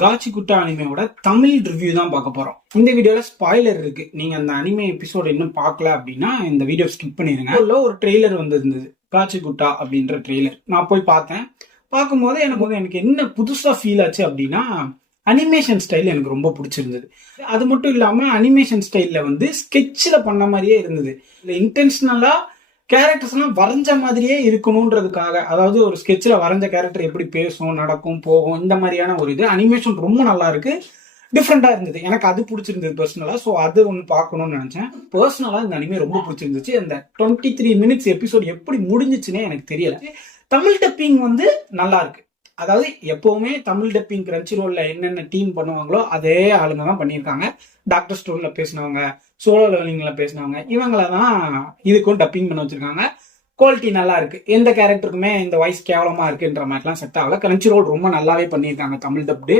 காச்சி குட்டா அனிமையோட Tamil review தான் பார்க்க போறோம். இந்த வீடியோல ஸ்பாய்லர் இருக்கு. நீங்க அந்த அனிமே எபிசோட் இன்னும் பார்க்கல அப்படின்னா இந்த வீடியோ ஸ்கிப் பண்ணிருங்க. அதுல ஒரு ட்ரெய்லர் வந்திருந்தது, காச்சி குட்டா அப்படின்ற ட்ரெய்லர். நான் போய் பார்த்தேன். பார்க்கும்போது எனக்கு என்ன புதுசா ஃபீல் ஆச்சு அப்படின்னா, அனிமேஷன் ஸ்டைல் எனக்கு ரொம்ப பிடிச்சிருந்தது. அது மட்டும் இல்லாம அனிமேஷன் ஸ்டைல்ல வந்து ஸ்கெட்சில் பண்ண மாதிரியே இருந்தது. இல்லை இன்டென்ஷனலா கேரக்டர்ஸ்லாம் வரைஞ்ச மாதிரியே இருக்கணும்ன்றதுக்காக, அதாவது ஒரு ஸ்கெட்சில் வரைஞ்ச கேரக்டர் எப்படி பேசும், நடக்கும், போகும், இந்த மாதிரியான ஒரு இது அனிமேஷன் ரொம்ப நல்லா இருக்கு. டிஃப்ரெண்டா இருந்தது. எனக்கு அது பிடிச்சிருந்தது பர்சனலா. ஸோ அது ஒன்று பார்க்கணும்னு நினைச்சேன். பர்சனலா இந்த அனிமே ரொம்ப பிடிச்சிருந்துச்சு. அந்த 23 மினிட்ஸ் எபிசோட் எப்படி முடிஞ்சிச்சுன்னே எனக்கு தெரியல. தமிழ் டப்பிங் வந்து நல்லா இருக்கு. அதாவது எப்பவுமே தமிழ் டப்பிங் கிரன்ச்சி ரோல்ல என்னென்ன டீம் பண்ணுவாங்களோ அதே ஆளுங்க தான் பண்ணியிருக்காங்க. டாக்டர் ஸ்டோன்ல பேசினவங்க, சோலோ லெவலிங்ல பேசினவங்க, இவங்கள தான் இதுக்கும் டப்பிங் பண்ண வச்சிருக்காங்க. குவாலிட்டி நல்லா இருக்கு. எந்த கேரக்டருக்குமே இந்த வாய்ஸ் கேவலமா இருக்குன்ற மாதிரிலாம் செட் ஆகல. கிரன்ச்சி ரோல் ரொம்ப நல்லாவே பண்ணியிருக்காங்க தமிழ் டப்டு.